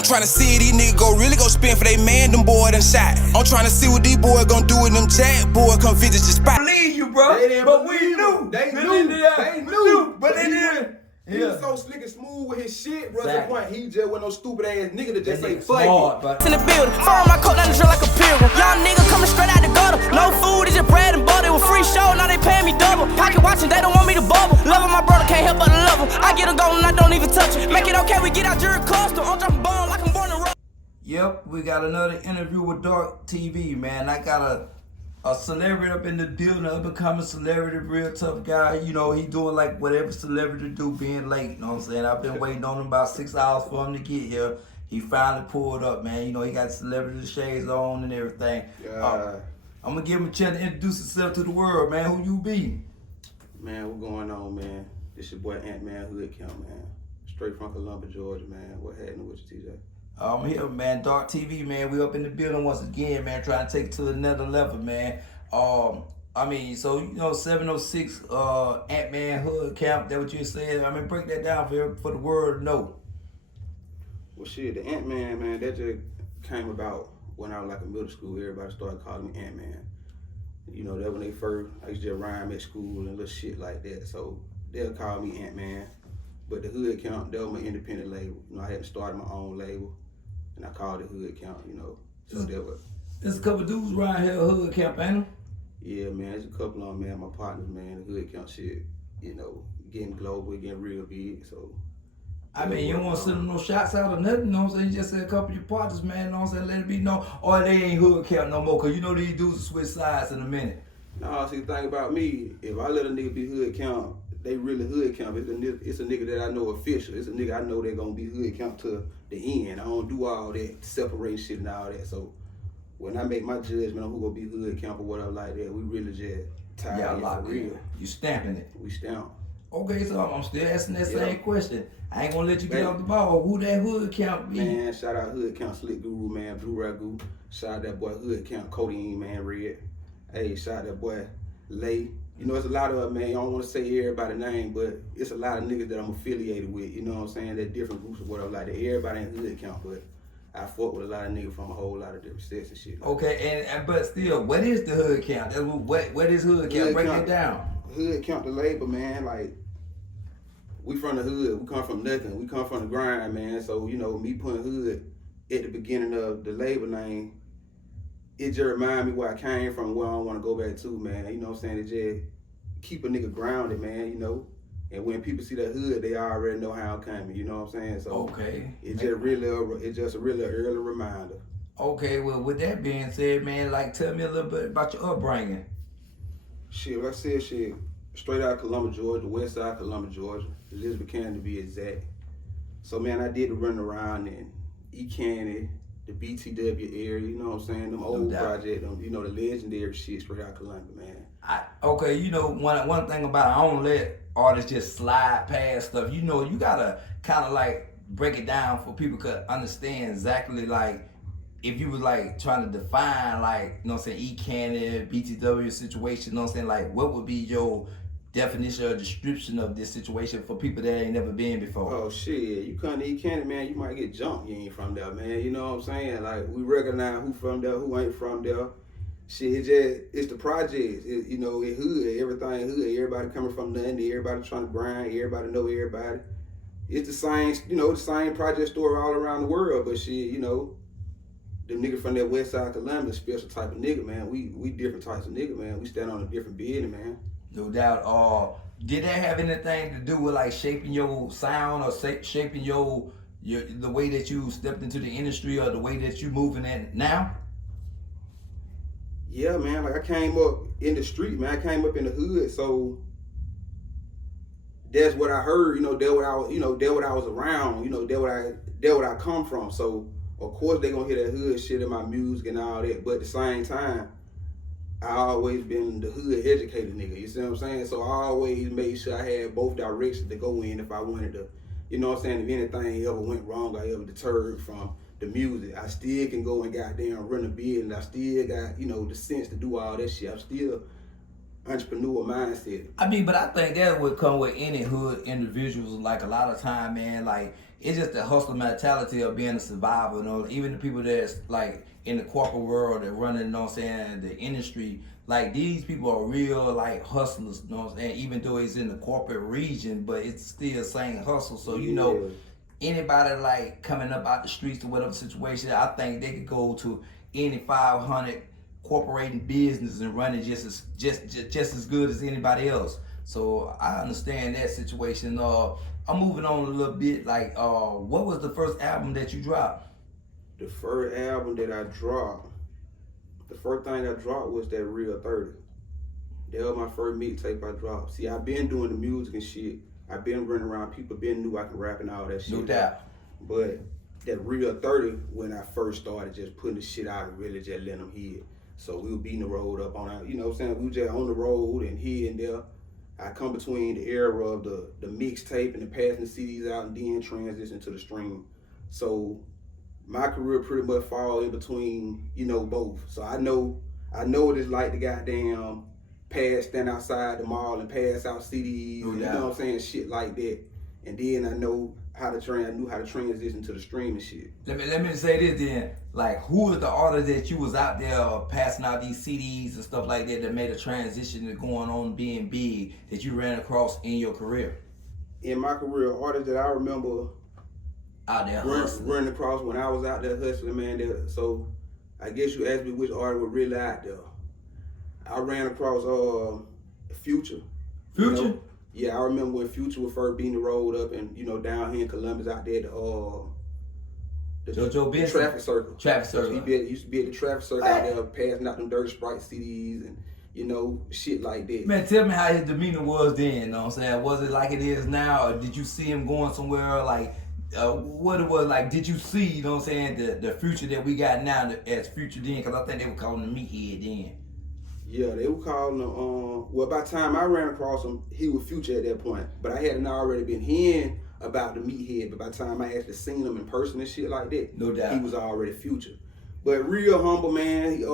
I'm tryna see these niggas really go spin for they man, them boy done shot. I'm tryna see what these boys gon' do with them jack boy, come visit your spot. Believe you, bro. But we knew. They knew. But they didn't. He was so slick and smooth with his shit, bro. To the point he just wasn't no stupid ass nigga to just say fuck it. In the building, follow my coat down the drill like a pilgrim. Young nigga coming straight out the gutter. No food, it's just bread and butter. With free show, now they paying me double. Pocket watching, they don't want me to bubble. Loving my brother, can't help but to love him. I get a goal and I don't even touch it. Make it okay, we get out jury custom. I'm dropping bone like I'm born to roll. Yep, we got another interview with Dark TV, man. I got a celebrity up in the building, up and coming celebrity, real tough guy. You know, he doing like whatever celebrity do, being late, you know what I'm saying? I've been waiting on him about 6 hours for him to get here. He finally pulled up, man. You know, he got celebrity shades on and everything. Yeah. I'm gonna give him a chance to introduce himself to the world, man. Who you be? Man, what's going on, man? This your boy Antman, Hoodcamp, man. Straight from Columbus, Georgia, man. What happened with you, TJ? I'm here, man. Dark TV, man. We up in the building once again, man. Trying to take it to another level, man. I mean, so you know, 706 Antman Hoodcamp. That what you said? I mean, break that down for the world to know. Well, shit, the Antman, man, that just came about when I was like in middle school. Everybody started calling me Antman. You know, that when they first, I used to just rhyme at school and little shit like that. So they'll call me Antman. But the Hoodcamp, that was my independent label. You know, I hadn't started my own label. And I called it Hoodcamp, you know. So that was. There's a couple dudes around here, Hoodcamp, ain't them? Yeah, man, there's a couple of them, man. My partners, man, the Hoodcamp shit, you know, getting global, getting real big, so. I mean, you don't want to send them no shots out or nothing, you know what I'm saying? You just said a couple of your partners, man, you know what I'm saying? Let it be known. Or they ain't Hoodcamp no more, because you know these dudes will switch sides in a minute. Nah, see, the thing about me, if I let a nigga be Hoodcamp, they really Hoodcamp. It's a nigga that I know official. It's a nigga I know they're going to be Hoodcamp to the end. I don't do all that separate shit and all that. So when I make my judgment on who going to be Hoodcamp or whatever like that, we really just tied in for real. You stamping it. We stamp. Okay, so I'm still asking that same question. I ain't gonna let you get off the ball. Who that Hoodcamp be? Man, shout out Hoodcamp Slick Guru, man, Blue Ragu. Shout out that boy Hoodcamp Codeine, man, Red. Hey, shout out that boy Lay. You know, it's a lot of, man, I don't want to say everybody's name, but it's a lot of niggas that I'm affiliated with, you know what I'm saying? They're different groups or whatever like that. Everybody ain't Hoodcamp, but I fuck with a lot of niggas from a whole lot of different sets and shit. Okay, and but still, what is the Hoodcamp? What is Hoodcamp? Break it down. Hoodcamp the label, man, like, we from the hood, we come from nothing, we come from the grind, man. So, you know, me putting hood at the beginning of the label name, it just remind me where I came from, where I don't want to go back to, man. You know what I'm saying? It just keep a nigga grounded, man, you know? And when people see that hood, they already know how I'm coming, you know what I'm saying? So okay. It's just a really early reminder. Okay, well, with that being said, man, like, tell me a little bit about your upbringing. Shit, like I said, shit, straight out of Columbus, Georgia, west side of Columbus, Georgia, Elizabeth County to be exact. So, man, I did the run around in E County, the BTW area, you know what I'm saying? Them old projects, you know, the legendary shit straight out of Columbus, man. Okay, you know, one thing about it, I don't let artists just slide past stuff. You know, you gotta kind of like break it down for people could understand exactly, like, if you was like trying to define, like, you know what I'm saying, E-Cannon, BTW situation, you know what I'm saying, like, what would be your definition or description of this situation for people that ain't never been before? Oh shit, you come to E-Cannon, man, you might get jumped. You ain't from there, man. You know what I'm saying? Like, we recognize who from there, who ain't from there. Shit, it's the projects. You know, it hood, everything hood. Everybody coming from nothing, everybody trying to grind, everybody know everybody. It's the same, you know, the same project story all around the world. But shit, you know, the nigga from that west side of Columbus, special type of nigga, man. We different types of nigga, man. We stand on a different building, man. No doubt. Did that have anything to do with like shaping your sound or shaping your the way that you stepped into the industry or the way that you moving in now? Yeah, man. Like, I came up in the street, man. I came up in the hood, so that's what I heard. You know, that's what I was around. You know, that's what I come from. So of course they gonna hear that hood shit in my music and all that. But at the same time, I always been the hood educated nigga, you see what I'm saying? So I always made sure I had both directions to go in if I wanted to, you know what I'm saying? If anything ever went wrong, I ever deterred from the music, I still can go and goddamn run a business. I still got, you know, the sense to do all that shit. I'm still entrepreneur mindset. I mean, but I think that would come with any hood individuals. Like a lot of time, man, like it's just the hustle mentality of being a survivor. You know, even the people that's like in the corporate world that running, you know what I'm saying, the industry. Like these people are real like hustlers. You know what I'm saying? Even though it's in the corporate region, but it's still same hustle. So you know, anybody like coming up out the streets or whatever situation, I think they could go to any 500 corporating business and running just as good as anybody else. So I understand that situation. I'm moving on a little bit. Like, what was the first album that you dropped? The first album that I dropped, the first thing I dropped was that Real 30. That was my first mixtape I dropped. See, I've been doing the music and shit. I've been running around. People been knew I could rap and all that shit. No doubt. But that Real 30, when I first started just putting the shit out and really just letting them hear it. So we were beating the road up on our, you know what I'm saying? We were just on the road and here and there. I come between the era of the mixtape and the passing the CDs out and then transition to the stream. So my career pretty much fall in between, you know, both. So I know what it's like to goddamn stand outside the mall and pass out CDs, and, you know what I'm saying, shit like that. And then I knew how to transition to the streaming shit. Let me say this then. Like, who was the artist that you was out there passing out these CDs and stuff like that made a transition to going on being big that you ran across in your career? In my career, artists that I remember out there running across when I was out there hustling, man. So I guess you asked me which artist was really out there. I ran across Future. Future? You know? Yeah, I remember when Future was first beating the road up and, you know, down here in Columbus out there at the traffic circle. Traffic circle. He used to be at the traffic circle out there passing out them Dirty Sprite CDs and, you know, shit like that. Man, tell me how his demeanor was then, you know what I'm saying? Was it like it is now, or did you see him going somewhere like, what it was like? Did you see, you know what I'm saying, the Future that we got now as Future then? Because I think they were calling him Meathead then. Yeah, they were calling him, well, by the time I ran across him, he was Future at that point. But I hadn't already been hearing about the Meathead, but by the time I actually seen him in person and shit like that, no doubt, he was already Future. But real humble, man. He,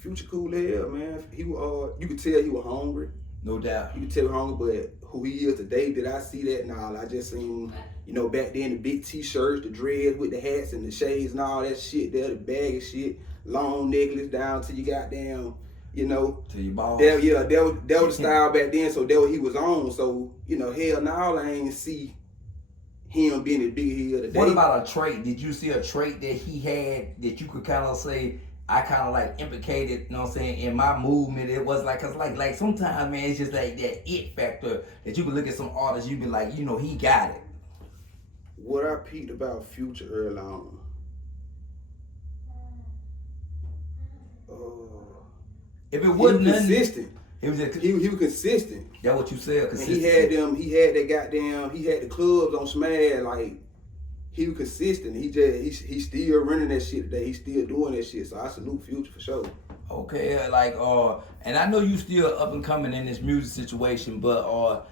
Future cool as hell, man. He you could tell he was hungry. No doubt. You could tell he was hungry, but who he is today, did I see that? Nah, I just seen, you know, back then the big t-shirts, the dreads with the hats and the shades and all that shit there, the bag of shit, long necklace down to you goddamn, you know. To your balls. That was the style back then, so that what he was on. So, you know, hell now I ain't see him being as big as he is today. What about a trait? Did you see a trait that he had that you could kind of say, I kind of like implicated, you know what I'm saying, in my movement? It was like, cause like sometimes, man, it's just like that it factor that you could look at some artists, you be like, you know, he got it. What I peeped about Future early on, if it wasn't consistent, it was just, he was consistent. That's what you said, consistent. And he had the clubs on Smash, like, he was consistent. He's still running that shit today. He's still doing that shit. So I salute Future for sure. Okay, like and I know you still up and coming in this music situation, but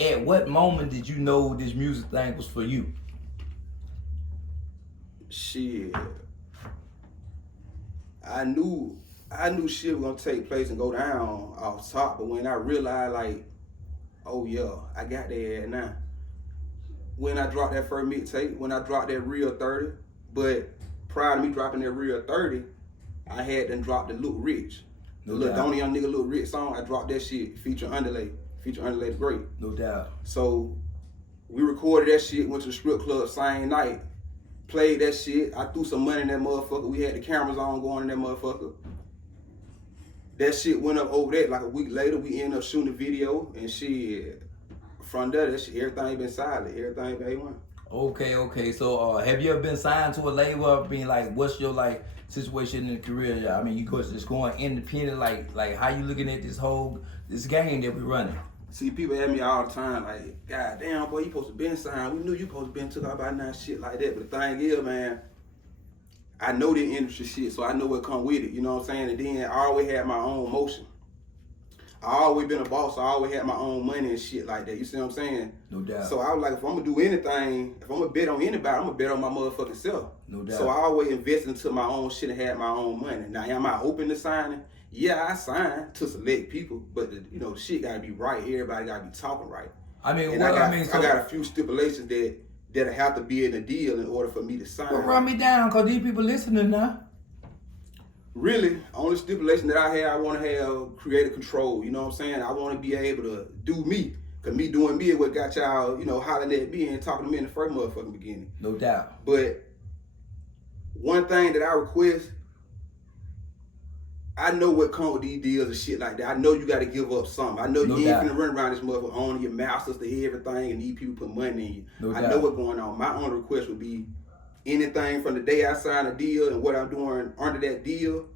at what moment did you know this music thing was for you? Shit, I knew shit was gonna take place and go down off top, but when I realized, like, oh yeah, I got that now. When I dropped that first mixtape, when I dropped that Real 30, but prior to me dropping that Real 30, I had done dropped the Look Rich. The little Don't Young Nigga Look Rich song, I dropped that shit, featuring Underlay. Featuring Underlay the Great. No doubt. So we recorded that shit, went to the strip club same night, played that shit. I threw some money in that motherfucker. We had the cameras on going in that motherfucker. That shit went up over that. Like a week later, we ended up shooting a video and shit. From there, that shit, everything been silent. Everything been A1. Okay. So have you ever been signed to a label? Being like, what's your like situation in the career? I mean, you just going independent. Like how you looking at this game that we running? See, people ask me all the time, like, God damn, boy, you supposed to been signed. We knew you supposed to been took out by now, shit like that. But the thing is, man, I know the industry shit, so I know what come with it. You know what I'm saying? And then I always had my own motion. I always been a boss. I always had my own money and shit like that. You see what I'm saying? No doubt. So I was like, if I'm gonna do anything, if I'm gonna bet on anybody, I'm gonna bet on my motherfucking self. No doubt. So I always invested into my own shit and had my own money. Now, am I open to signing? Yeah, I signed to select people, but the shit gotta be right. Everybody gotta be talking right. I mean, And I got a few stipulations that have to be in the deal in order for me to sign. Well, run me down, cause these people listening now. Really, only stipulation that I want to have creative control. You know what I'm saying? I want to be able to do me. Cause me doing me is what got y'all, hollering at me and talking to me in the first motherfucking beginning. No doubt. But one thing that I request, I know what comes with these deals and shit like that. I know you got to give up something. I know you ain't finna run around this motherfucker owning your masters to everything and these people put money in you. I know what's going on. My only request would be anything from the day I sign a deal and what I'm doing under that deal.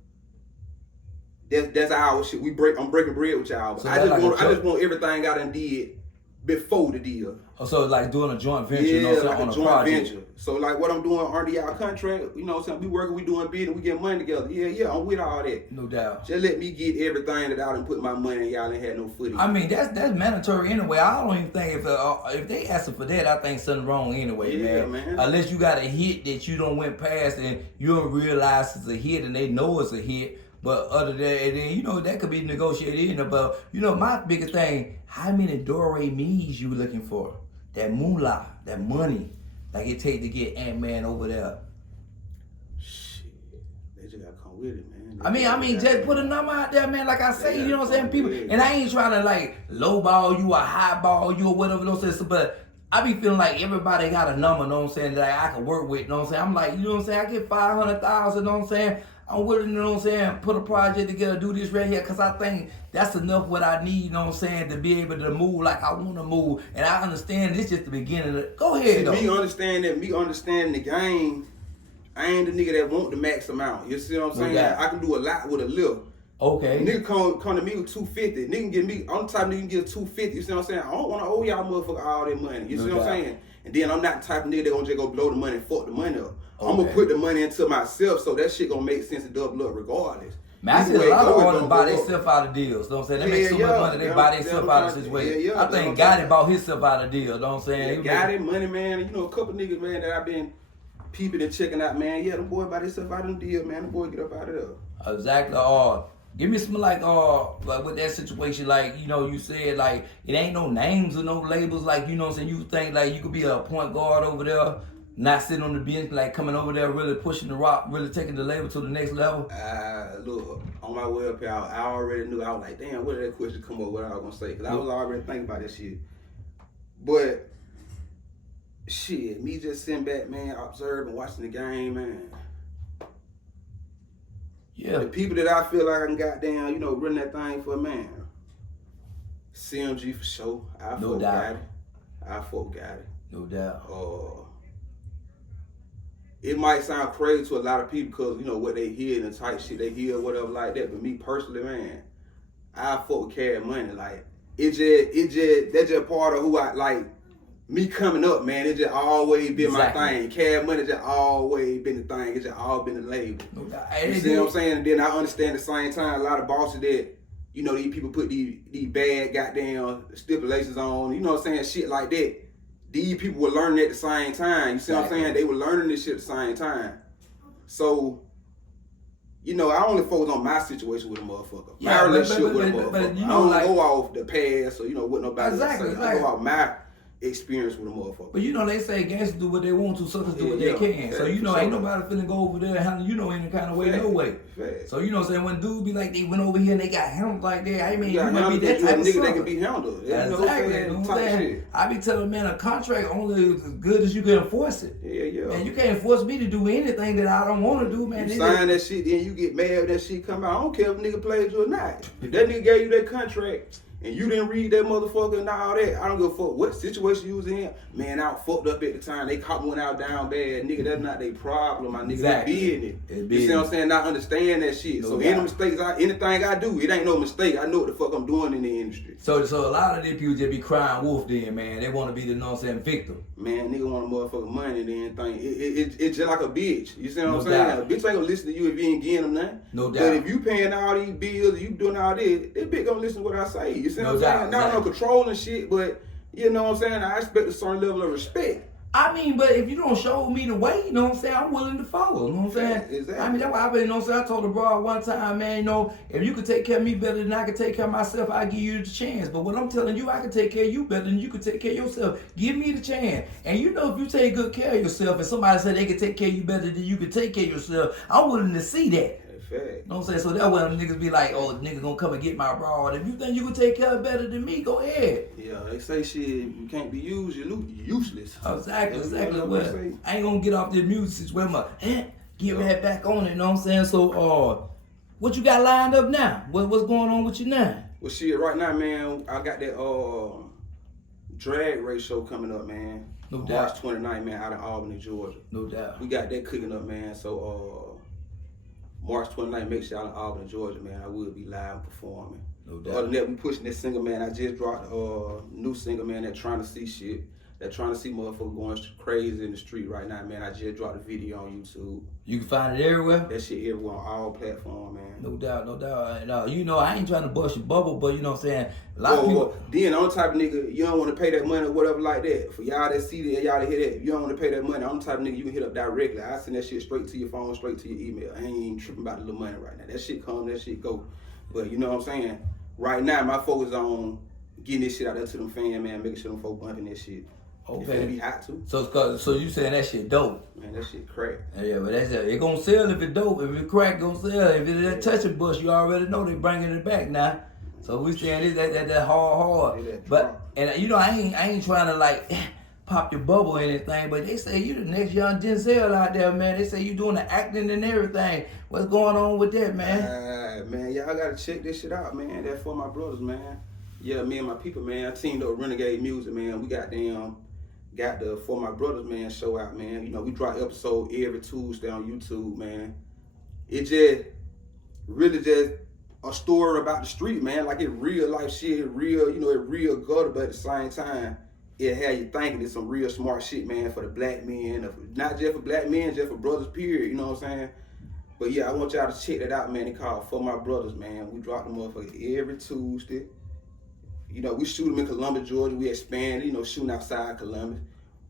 That's our shit. I'm breaking bread with y'all. So I just want everything I done did before the deal. Oh, so like doing a joint venture, yeah, like on a joint project. venture. So like what I'm doing under y'all contract, we working, we doing business, we getting money together. Yeah, I'm with all that. No doubt. Just let me get everything that I done put my money in. Y'all ain't had no footage. I mean, that's mandatory anyway. I don't even think if they asking for that, I think something wrong anyway, man. Unless you got a hit that you don't went past and you don't realize it's a hit and they know it's a hit. But other than that, and then, that could be negotiated in. But, my biggest thing, how many do-re-mis you looking for? That moolah, that money, like it take to get Antman over there. Shit, they just gotta come with it, man. I mean, just put a number out there, man. Like I say, you know what I'm saying? People, and I ain't trying to like lowball you or highball you or whatever, you know what I'm saying? But I be feeling like everybody got a number, you know what I'm saying, that I can work with, you know what I'm saying? I'm like, you know what I'm saying? I get 500,000, you know what I'm saying? I'm willing, you know what I'm saying, put a project together, do this right here, because I think that's enough what I need, you know what I'm saying, to be able to move like I want to move. And I understand this just the beginning. Go ahead, though. Me understanding the game, I ain't the nigga that want the max amount. You see what I'm saying? I can do a lot with a little. Okay. Nigga come to me with 250. Nigga can give me, I'm the type of nigga can give 250. You see what I'm saying? I don't want to owe y'all motherfucker all that money. You see what I'm saying? And then I'm not the type of nigga that gonna just go blow the money and fuck the money up. Okay. I'm gonna put the money into myself, so that shit gonna make sense to double up regardless. Man, I see a lot of artists buy themselves out of deals. You know what I'm saying? They make so much money, they buy themselves out of the situation. I think Gotti bought himself out of the deal. You know what I'm saying? Gotti, Money Man, a couple niggas, man, that I've been peeping and checking out, man. Yeah, them boy buy themselves out of the deal, man. Them boy get up out of there. Exactly. Give me some like with that situation, like, you said, like, it ain't no names or no labels, like, you know what I'm saying? You think like you could be a point guard over there, not sitting on the bench, like coming over there, really pushing the rock, really taking the label to the next level? Look, on my way up here, I already knew. I was like, damn, where did that question come up? What I was gonna say? Because I was already thinking about that shit. But shit, me just sitting back, man, observing, watching the game, man. Yeah. The people that I feel like I can goddamn, run that thing for, man. CMG for sure. I fuck got it. No doubt. It might sound crazy to a lot of people because, what they hear and the type shit they hear or whatever like that. But me personally, man, I fuck with Cash Money. Like, that's just part of who I like. Me coming up, man, it just always been my thing. Cash Money just always been the thing. It just all been the label. No doubt. You see what I'm saying? And then I understand at the same time, a lot of bosses that, these people put these bad goddamn stipulations on, you know what I'm saying, shit like that. These people were learning at the same time. You see what I'm saying? They were learning this shit at the same time. So, I only focus on my situation with a motherfucker. My relationship with a motherfucker. I don't go off the past or, what nobody else say. I go off my experience with a motherfucker. But they say gangsters do what they want to, suckers do what they can. So ain't nobody finna go over there and handle any kind of way, no way. So what I'm saying, when dudes be like they went over here and they got handled like that, I mean, you might be that type of nigga that can be handled. Exactly. I be telling man, a contract only as good as you can enforce it. Yeah. Man, you can't force me to do anything that I don't want to do, man. You sign that shit, then you get mad when that shit come out. I don't care if a nigga plays you or not. If that nigga gave you that contract and you didn't read that motherfucker and all that, I don't give a fuck what situation you was in. Man, I was fucked up at the time. They caught me when I was down bad. Nigga, that's not their problem. My nigga, they business. You see what I'm saying? I understand that shit. So any mistakes, anything I do, it ain't no mistake. I know what the fuck I'm doing in the industry. So a lot of these people just be crying wolf then, man. They want to be the, victim. Man, nigga want a motherfucking money and anything. It's just like a bitch. You see what I'm saying? A bitch ain't gonna listen to you if you ain't getting them nothing. No doubt. But if you paying all these bills, you doing all this, that bitch gonna listen to what I say. You see what I'm saying? Not no controlling shit, but you know what I'm saying? I expect a certain level of respect. I mean, but if you don't show me the way, you know what I'm saying, I'm willing to follow, you know what I'm saying? Exactly. I mean, that's why I been, you know what I'm saying, I told the broad one time, man, you know, if you could take care of me better than I could take care of myself, I'll give you the chance. But what I'm telling you, I can take care of you better than you can take care of yourself. Give me the chance. And you know, if you take good care of yourself and somebody said they can take care of you better than you can take care of yourself, I'm willing to see that. You know what I'm saying? So that way them niggas be like, oh, nigga gonna come and get my broad. If you think you can take care of it better than me, go ahead. Yeah, they say shit, you can't be used, you're useless. Exactly. Well, I ain't gonna get off this music where my get right back on it, you know what I'm saying? So what you got lined up now? What's going on with you now? Well shit, right now, man, I got that drag race show coming up, man. No doubt. March 29th, man, out of Albany, Georgia. No doubt. We got that cooking up, man. So March 29th, make sure out of Albany, Georgia, man, I will be live performing. No doubt. Other than that, we pushing this single, man. I just dropped a new single, man, that trying to see shit. That trying to see motherfuckers going crazy in the street right now, man. I just dropped a video on YouTube. You can find it everywhere? That shit everywhere on all platforms, man. No doubt. And, you know, I ain't trying to bust your bubble, but you know what I'm saying? A lot of people. Then I'm the type of nigga, you don't want to pay that money or whatever like that. For y'all that see that, y'all that hear that, if you don't want to pay that money, I'm the type of nigga you can hit up directly. I send that shit straight to your phone, straight to your email. I ain't even tripping about the little money right now. That shit come, that shit go. But you know what I'm saying? Right now, my focus on getting this shit out there to them fans, man, making sure them folk bumping that shit. Okay. It's be hot too. So you saying that shit dope? Man, that shit crack. Yeah, but it gonna sell if it dope. If it crack, gonna sell. If it's that touching bush, you already know they bringing it back now. So we saying that hard. But and you know I ain't trying to like pop your bubble or anything. But they say you the next young Denzel out there, man. They say you doing the acting and everything. What's going on with that, man? Man, y'all gotta check this shit out, man. That's for my brothers, man. Yeah, me and my people, man. I teamed up with Renegade Music, man. We got the For My Brothers, man, show out, man. You know, we drop episode every Tuesday on YouTube, man. It just really just a story about the street, man. Like it real life shit, real, you know, it real gutter, but at the same time, it had you thinking it's some real smart shit, man, for the black men. Not just for black men, just for brothers, period, you know what I'm saying? But yeah, I want y'all to check that out, man. It's called For My Brothers, man. We drop them motherfuckers every Tuesday. You know, we shoot them in Columbus, Georgia. We expand, you know, shooting outside Columbus.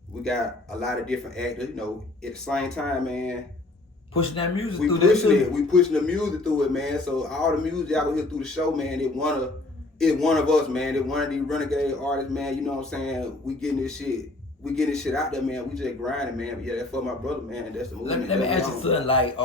We got a lot of different actors, you know. At the same time, man, pushing that music we through pushing this it. We pushing the music through it, man. So all the music y'all will hear through the show, man, it one of us, man. It one of these renegade artists, man. You know what I'm saying? We getting this shit out there, man. We just grinding, man. But yeah, that's For My Brother, man. That's the movement. Let me ask you something, like,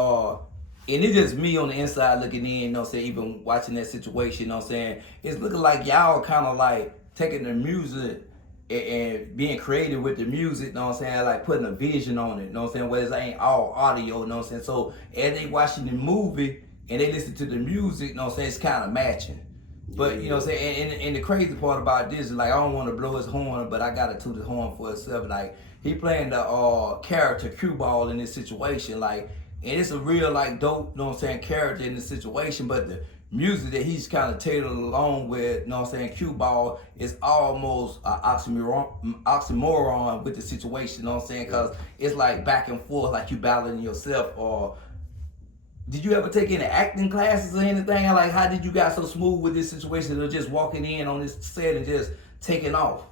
and it's just me on the inside looking in, you know what I'm saying, even watching that situation, you know what I'm saying? It's looking like y'all kind of like taking the music and being creative with the music, you know what I'm saying, like putting a vision on it, you know what I'm saying, where it ain't all audio, you know what I'm saying? So as they watching the movie and they listen to the music, you know what I'm saying, it's kind of matching. But, you know what I'm saying, and the crazy part about this is, like, I don't want to blow his horn, but I got to toot his horn for itself. Like, he playing the character cue ball in this situation, like, and it's a real, like, dope, you know what I'm saying, character in this situation, but the music that he's kind of tailored along with, you know what I'm saying, cue ball, is almost an oxymoron with the situation, you know what I'm saying, because it's like back and forth, like you battling yourself. Or did you ever take any acting classes or anything? Like, how did you get so smooth with this situation of just walking in on this set and just taking off?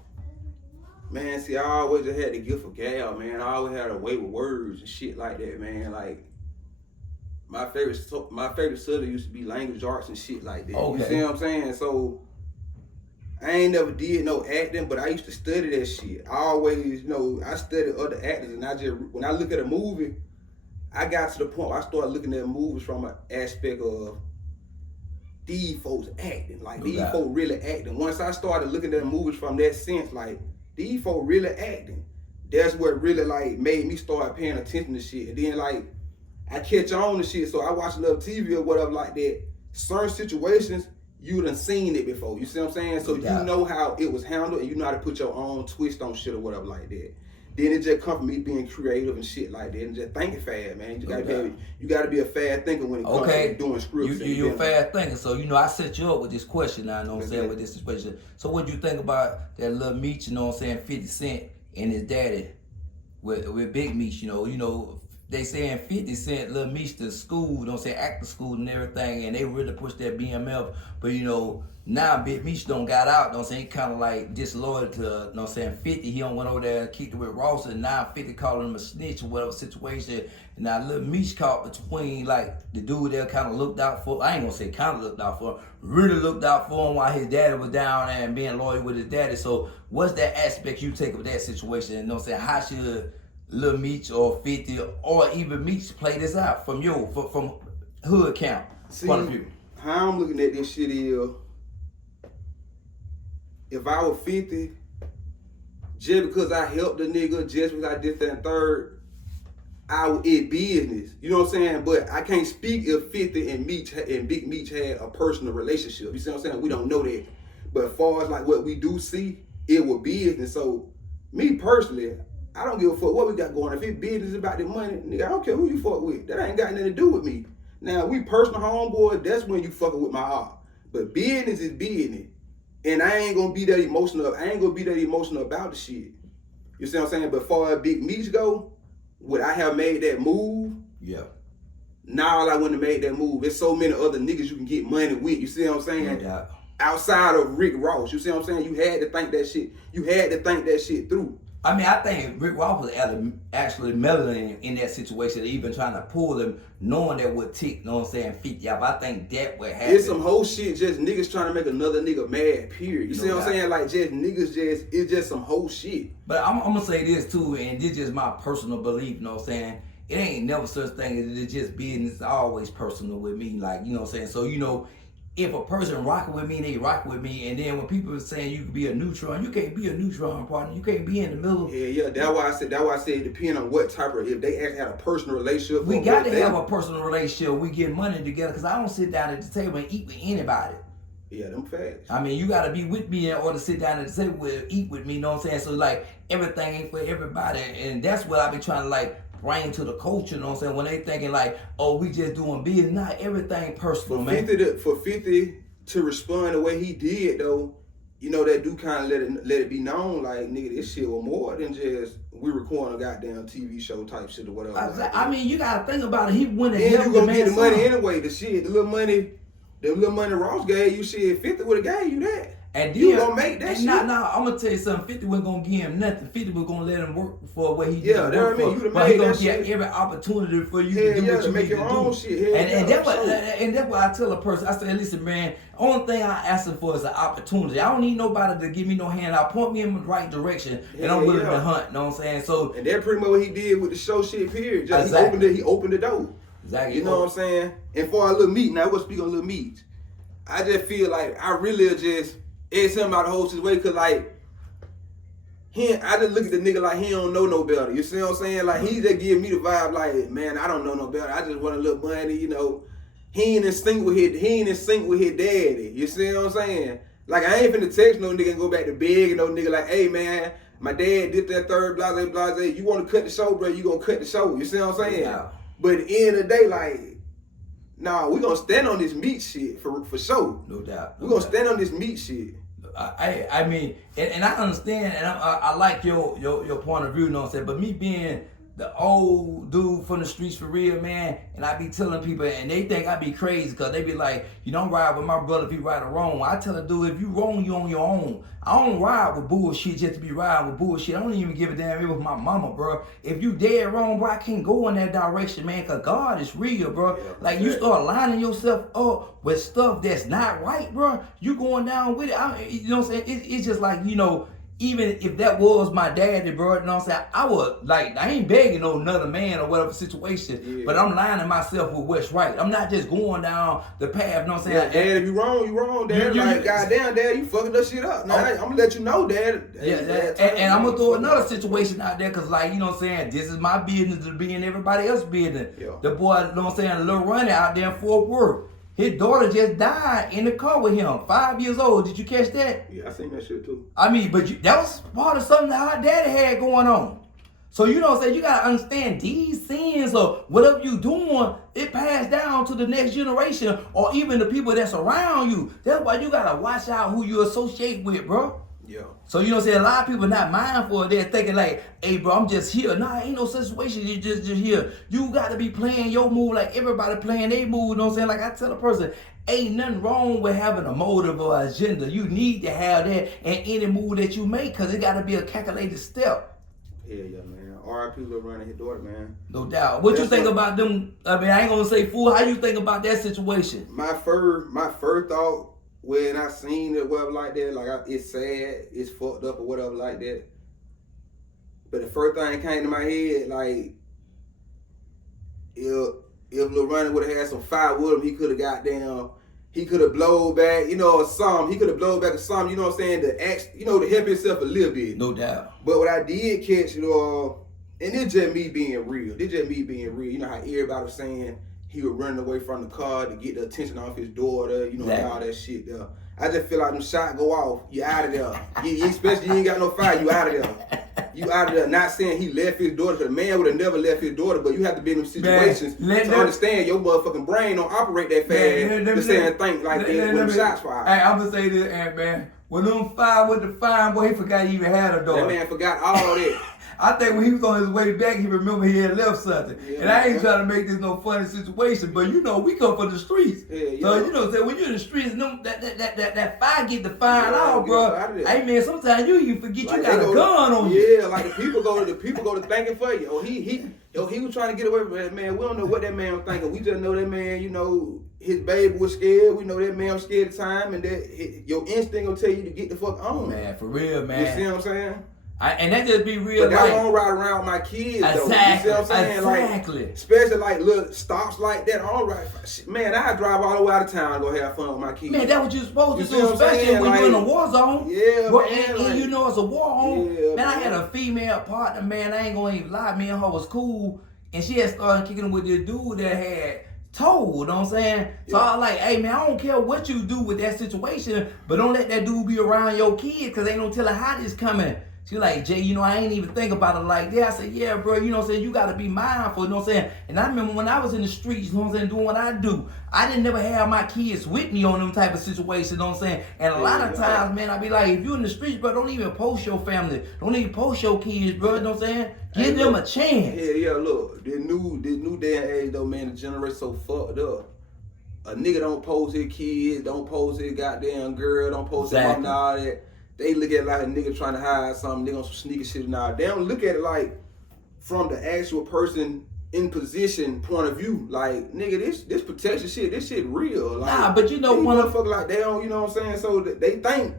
Man, see, I always just had the gift of gab, man. I always had a way with words and shit like that, man. Like, my favorite subject used to be language arts and shit like that. Okay. You see what I'm saying? So I ain't never did no acting, but I used to study that shit. I always, you know, I studied other actors, and when I look at a movie, I got to the point where I started looking at movies from an aspect of these folks acting. Like, these folks really acting. Once I started looking at movies from that sense, like, these folks really acting. That's what really, like, made me start paying attention to shit. And then, like, I catch on to shit, so I watch enough TV or whatever like that. Certain situations, you done seen it before. You see what I'm saying? So you know how it was handled, and you know how to put your own twist on shit or whatever like that. Then it just come from me being creative and shit like that, and just thinking fast, man. You gotta be a fast thinker when it comes to doing scripts. You're a fast thinker, so you know I set you up with this question now, you know what I'm saying, with this situation. So what you think about that little Meech, you know what I'm saying, 50 Cent and his daddy with Big Meech, you know, they saying 50 sent Lil Meech to school, don't say acting school and everything, and they really pushed that BMF. But you know, now Big Meech don't got out, don't say he kind of like disloyal to, you know what I'm saying, 50. He don't went over there and kicked it with Ross, and now 50 calling him a snitch or whatever situation. And now Lil Meech caught between like the dude that kind of looked out for, I ain't gonna say kind of looked out for him, really looked out for him while his daddy was down there and being loyal with his daddy. So what's that aspect you take of that situation? And you know what I'm saying, how should Lil Meech or 50 or even Meech play this out from from Hoodcamp point of view? How I'm looking at this shit is, if I was 50, just because I helped the nigga, just because I did that and third, it business. You know what I'm saying? But I can't speak if 50 and Big Meech had a personal relationship. You see what I'm saying? We don't know that. But as far as like what we do see, it was business. So me personally, I don't give a fuck what we got going. If it's business about the money, nigga, I don't care who you fuck with. That ain't got nothing to do with me. Now, we personal homeboys, that's when you fucking with my heart. But business is business. And I ain't gonna be that emotional. I ain't gonna be that emotional about the shit. You see what I'm saying? But far as Big Meech go, would I have made that move? Yeah. Now I wouldn't have made that move. There's so many other niggas you can get money with. You see what I'm saying? Yeah. Outside of Rick Ross. You see what I'm saying? You had to think that shit. You had to think that shit through. I mean, I think Rick Ross was actually meddling in that situation, even trying to pull him, knowing that would tick, you know what I'm saying, 50 off. I think that would happen. It's some whole shit, just niggas trying to make another nigga mad, period. You see what I'm saying? Like, just niggas it's just some whole shit. But I'm going to say this too, and this is just my personal belief, you know what I'm saying? It ain't never such thing as it's just business. It's always personal with me, like, you know what I'm saying? So, you know, if a person rocking with me, they rock with me, and then when people are saying you can be a neutron, you can't be a neutron, partner. You can't be in the middle. Yeah. That's why I said it depends on what type of, if they actually had a personal relationship. We got to have a personal relationship. We get money together, because I don't sit down at the table and eat with anybody. Yeah, them facts. I mean, you got to be with me in order to sit down at the table with, eat with me, you know what I'm saying? So, like, everything ain't for everybody, and that's what I be trying to, like, bring to the culture, you know what I'm saying? When they thinking, like, oh, we just doing business. Not everything personal, man. For 50 to respond the way he did, though, you know, that do kind of let it be known, like, nigga, this shit was more than just we recording a goddamn TV show type shit or whatever. I mean, you got to think about it. He went and you gonna get the money anyway. The little money Ross gave you, shit, 50 would have gave you that. And then, you gonna make that shit? Nah, I'm gonna tell you something. 50 wasn't gonna give him nothing. 50 was gonna let him work for what he did. Yeah, that's what I mean. You but he gonna get every opportunity for you to do what you make need your to own do. shit. And that's what I tell a person. I say, listen, man, only thing I asking for is an opportunity. I don't need nobody to give me no handout. Point me in the right direction, and I'm willing to hunt. You know what I'm saying? So, and that's pretty much what he did with the show shit. Period. Just exactly. He opened the door. Exactly. You know what I'm saying? And for our little meat, now we'll speak on little meat. I just feel like I really just ask him about the whole situation, cause like I just look at the nigga like he don't know no better. You see what I'm saying? Like he just give me the vibe like, man, I don't know no better. I just want a little money, you know. He ain't in sync with his daddy. You see what I'm saying? Like I ain't finna text no nigga and go back to beg and no nigga like, hey man, my dad did that third blase. You wanna cut the show, bro, you gonna cut the show. You see what I'm saying? Yeah. But at the end of the day, like, nah, we gonna stand on this meat shit for sure. No doubt. We gonna stand on this meat shit. I mean, and I understand, and I like your point of view, you know what I'm saying? But me being the old dude from the streets for real, man, and I be telling people, and they think I be crazy, because they be like, you don't ride with my brother if he right or wrong. I tell a dude, if you wrong, you on your own. I don't ride with bullshit just to be riding with bullshit. I don't even give a damn if it was my mama, bro. If you dead wrong, bro, I can't go in that direction, man, because God is real, bro. Yeah, like, you start lining yourself up with stuff that's not right, bro, you going down with it. You know what I'm saying? It's just like, you know, even if that was my daddy, bro, you know what I'm saying? I would, like, I ain't begging no another man or whatever situation, but I'm lining myself with what's right. I'm not just going down the path, you know what I'm saying? Yeah, Dad, if you wrong, Dad. Like, goddamn, Dad, you fucking that shit up. Now, I'm gonna let you know, Dad. And I'm gonna throw another situation out there, because, like, you know what I'm saying? This is my business to be in everybody else's business. Yeah. The boy, you know what I'm saying? Lil Ronnie out there in Fort Worth. His daughter just died in the car with him, 5 years old. Did you catch that? Yeah, I seen that shit too. I mean, but that was part of something that our daddy had going on. So you know what I'm saying? You gotta understand these sins or whatever you doing, it passed down to the next generation or even the people that's around you. That's why you gotta watch out who you associate with, bro. Yeah. So you know what I'm saying? A lot of people not mindful of that, thinking like, hey bro, I'm just here. Nah, ain't no situation, you just here. You got to be playing your move like everybody playing their move, you know what I'm saying? Like I tell a person, ain't nothing wrong with having a motive or agenda. You need to have that in any move that you make, because it got to be a calculated step. Yeah, man. R.I.P. Lil Ron and his daughter, man. No doubt. What you think about them? I mean, I ain't gonna say fool. How you think about that situation? My first thought when I seen it, whatever like that, like it's sad, it's fucked up or whatever like that. But the first thing that came to my head, like, if Lil Ronnie would have had some fire with him, he could have blowed back, you know, or something. He could have blowed back or something, you know what I'm saying, to help himself a little bit. No doubt. But what I did catch, you know, and it's just me being real. You know how everybody was saying he was running away from the car to get the attention off his daughter, you know, and all that shit there. I just feel like them shots go off, you out of there. Especially you ain't got no fire, you out of there. You out of there. Not saying he left his daughter, because the man would have never left his daughter, but you have to be in them situations to understand your motherfucking brain don't operate that fast to say and think like that when them shots fire. Hey, I'm gonna say this, Antman. When them fire with the fine, boy, he forgot he even had a daughter. That man forgot all that. I think when he was on his way back, he remembered he had left something. Yeah, and I ain't trying to make this no funny situation, but you know, we come from the streets. Yeah. So, you know, when you're in the streets, that fire get the fire out, bro. Hey, man, sometimes you even forget like you got a gun on you. Yeah, like the people go to thanking for you. He was trying to get away from that, man. We don't know what that man was thinking. We just know that man, you know, his baby was scared. We know that man was scared at the time, and that your instinct will tell you to get the fuck on. Man, for real, man. You see what I'm saying? And that just be real. But I don't ride around with my kids, though. Exactly. You see what I'm saying? Exactly. Like, especially like little stops like that. I don't ride. Man, I drive all the way out of town and go have fun with my kids. Man, that's what you're supposed to do, especially when you're in a war zone. Yeah, bro, man. And you know it's a war zone. Yeah, man, I had a female partner, man. I ain't gonna even lie. Me and her was cool. And she had started kicking with this dude that had told, you know what I'm saying? So I was like, hey man, I don't care what you do with that situation, but don't let that dude be around your kids, because ain't no telling how this coming. She like, Jay, you know, I ain't even think about it like that. I said, yeah, bro, you know what I'm saying? You got to be mindful, you know what I'm saying? And I remember when I was in the streets, you know what I'm saying, doing what I do, I didn't never have my kids with me on them type of situations, you know what I'm saying? And a lot of times, man, I be like, if you in the streets, bro, don't even post your family. Don't even post your kids, bro, you know what I'm saying? Give them a chance. Yeah, look, this new day and age, though, man, the generation so fucked up. A nigga don't post his kids, don't post his goddamn girl, don't post his mom and all that. They look at it like a nigga trying to hide something, they on some sneaky shit and all. They don't look at it like from the actual person in position point of view. Like, nigga, this protection shit, this shit real. Like, nah, but you know, one motherfucker like they don't, you know what I'm saying? So they think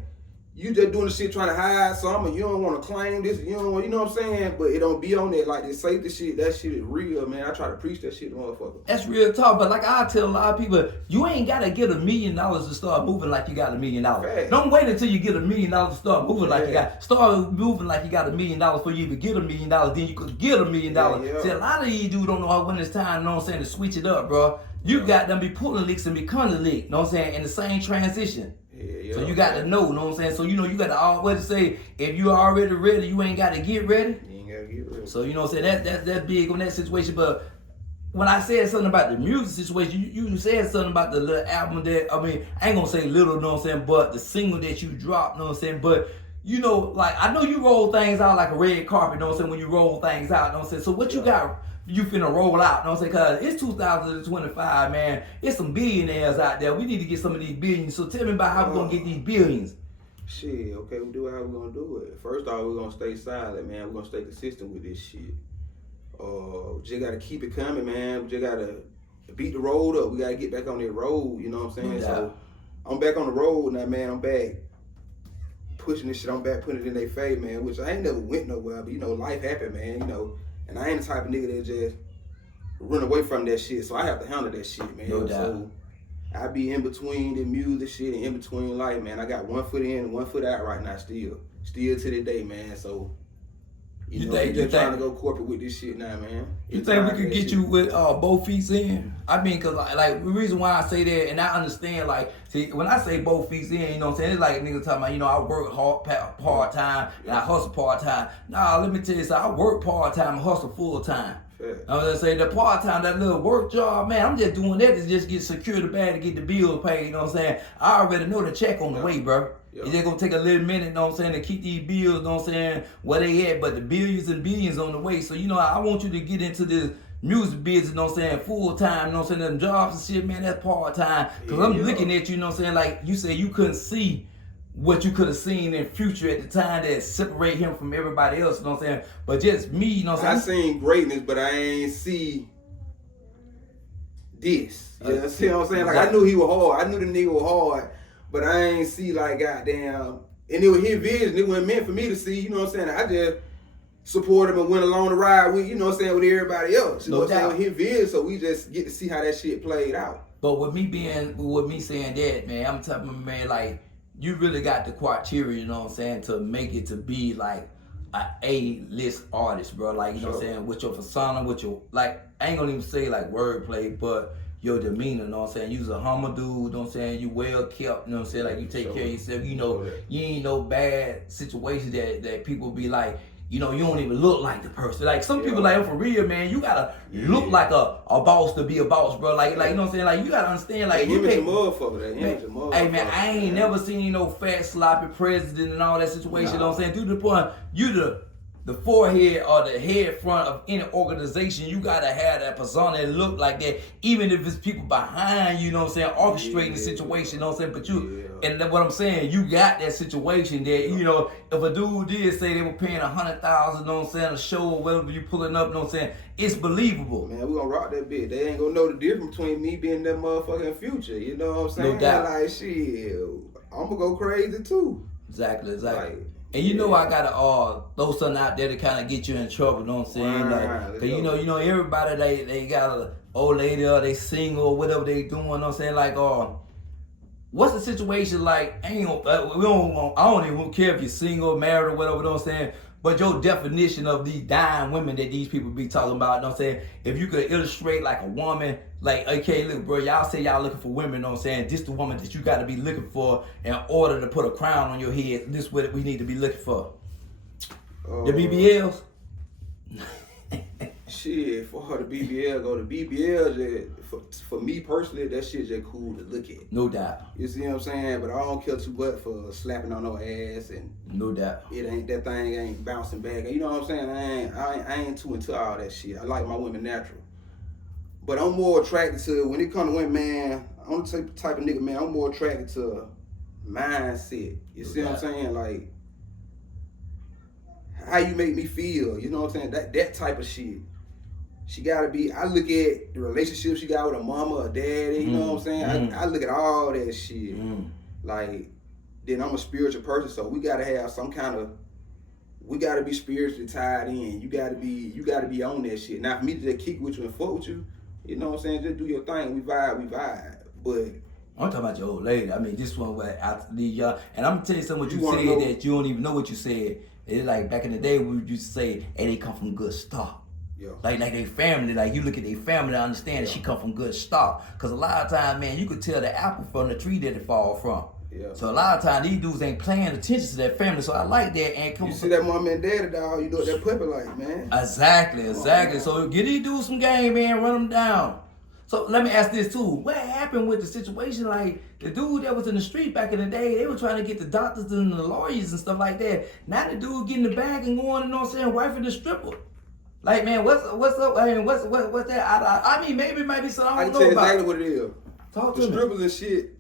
you just doing the shit trying to hide something, and you don't want to claim this, you don't want, you know what I'm saying? But it don't be on there like this safety shit. That shit is real, man. I try to preach that shit to motherfucker. That's real talk, but like I tell a lot of people, you ain't gotta get $1 million to start moving like you got $1 million. Fact. Don't wait until you get $1 million to start moving like you got. Start moving like you got $1 million before you even get $1 million. Then you could get $1 million. Yeah. See, a lot of these dudes don't know when it's time, you know what I'm saying, to switch it up, bro. You got them be pulling licks and becoming lick, you know what I'm saying, in the same transition. Yeah, so you got to know what I'm saying? So you know you got to always say, if you already ready, you ain't got to get ready. You ain't got to get ready. So you know what I'm saying? That's big on that situation. But when I said something about the music situation, you said something about the little album that, I mean, I ain't gonna say little, you know what I'm saying, but the single that you dropped, you know what I'm saying? But you know, like, I know you roll things out like a red carpet, you know what I'm saying, when you roll things out, you know what I'm saying? So what you got, you finna roll out, you know what I'm saying? Cause it's 2025, man. It's some billionaires out there. We need to get some of these billions. So tell me about how we're gonna get these billions. Shit, okay, we do it how we gonna do it. First off, we're gonna stay silent, man. We're gonna stay consistent with this shit. We just gotta keep it coming, man. We just gotta beat the road up. We gotta get back on that road, you know what I'm saying? Yeah. So I'm back on the road now, man. I'm back pushing this shit. I'm back putting it in their face, man, which I ain't never went nowhere, but you know, life happened, man, you know. And I ain't the type of nigga that just run away from that shit, so I have to handle that shit, man. No doubt. So I be in between the music shit and in between life, man. I got 1 foot in and 1 foot out right now, still to the day, man. So you know, I'm just trying to go corporate with this shit now, man. You think we could get you with both feet in? I mean, cause like the reason why I say that, and I understand, like, see, when I say both feet in, you know what I'm saying? It's like niggas talking about, you know, I work hard part time and I hustle part time. Nah, let me tell you something. I work part time and hustle full time. I was gonna say the part-time, that little work job, man, I'm just doing that to just get secure the bag to get the bills paid, you know what I'm saying? I already know the check on the way, bro. It's just gonna take a little minute, you know what I'm saying, to keep these bills, you know what I'm saying, where they at, but the billions and billions on the way. So, you know, I want you to get into this music business, you know what I'm saying, full-time, you know what I'm saying, them jobs and shit, man, that's part-time. Because I'm looking at you, you know what I'm saying, like you said, you couldn't see what you could have seen in future at the time that separate him from everybody else, you know what I'm saying? But just me, you know what I'm saying? I seen greatness, but I ain't see this. You know, see what I'm saying? Like, I knew he was hard. I knew the nigga was hard, but I ain't see, like, goddamn. And it was his vision. It wasn't meant for me to see, you know what I'm saying? I just support him and went along the ride with, you know what I'm saying, with everybody else. You know what I'm saying? With his vision, so we just get to see how that shit played out. But with me saying that, man, I'm telling you, man, like, you really got the criteria, you know what I'm saying, to make it to be like a A-list artist, bro. Like, you know what I'm saying, with your persona, with your, like, I ain't gonna even say like wordplay, but your demeanor, you know what I'm saying? You's a humble dude, you know what I'm saying? You well kept, you know what I'm saying? Like, you take care of yourself, you know, you ain't no bad situation that people be like, you know, you don't even look like the person. Like, some people like, oh, for real, man, you gotta look like a boss to be a boss, bro. Like, you know what I'm saying? Like, you gotta understand, like, you image a motherfucker. Hey, man, I ain't never seen no fat, sloppy president and all that situation, you know what I'm saying? To the point, you the forehead or the head front of any organization, you gotta have that persona that look like that, even if it's people behind you, you know what I'm saying, orchestrating the situation, you know what I'm saying? But and what I'm saying, you got that situation that, you know, if a dude did say they were paying $100,000, you know what I'm saying, a show or whatever you pulling up, you know what I'm saying, it's believable. Man, we gonna rock that bitch. They ain't gonna know the difference between me being that motherfucking Future, you know what I'm saying? No doubt. Like, shit, I'm gonna go crazy too. Exactly. Like, and you know I gotta throw something out there to kind of get you in trouble, you know what I'm saying? Like, cause you know everybody they got a old lady or they single or whatever they doing, you know what I'm saying? Like, what's the situation like? I don't even care if you're single, married or whatever, you know what I'm saying? But your definition of these dying women that these people be talking about, you know what I'm saying? If you could illustrate like a woman, like, okay, look, bro, y'all say y'all looking for women, you know what I'm saying? This the woman that you got to be looking for in order to put a crown on your head. This is what we need to be looking for. The BBLs? Shit, for her to BBL, go to BBL, for me personally, that shit just cool to look at. No doubt. You see what I'm saying? But I don't care too much for slapping on no ass and no doubt. That thing ain't bouncing back. You know what I'm saying? I ain't too into all that shit. I like my women natural. But I'm more attracted to, when it comes to women, man, I'm the type of nigga, man, I'm more attracted to mindset. You see what I'm saying? Like, how you make me feel, you know what I'm saying? That type of shit. She gotta be, I look at the relationship she got with her mama or daddy, you know what I'm saying? I look at all that shit. Like, then I'm a spiritual person, so we gotta have some kind of, we gotta be spiritually tied in. You gotta be on that shit. Now, for me to just kick with you and fuck with you, you know what I'm saying? Just do your thing. We vibe. But I'm talking about your old lady. I mean, this one where after the young, and I'm gonna tell you something. What you said know, that you don't even know what you said. It's like back in the day we used to say, "Hey, they come from good stock." Yeah. Like they family. Like you look at their family to understand that she come from good stock. Cause a lot of times, man, you could tell the apple from the tree that it fall from. Yeah. So a lot of times these dudes ain't paying attention to that family. So I like that. And you see that mom and daddy dog, you know what that puppy like, man. Exactly. So get these dudes some game, man. Run them down. So let me ask this too. What happened with the situation? Like the dude that was in the street back in the day, they were trying to get the doctors and the lawyers and stuff like that. Now the dude getting the bag and going, you know what I'm saying, wifing the stripper. Like, man, what's up? I mean, what's that? I mean, maybe it might be something I don't know about. I can tell you exactly what it is. Talk to the me. Strippers and shit,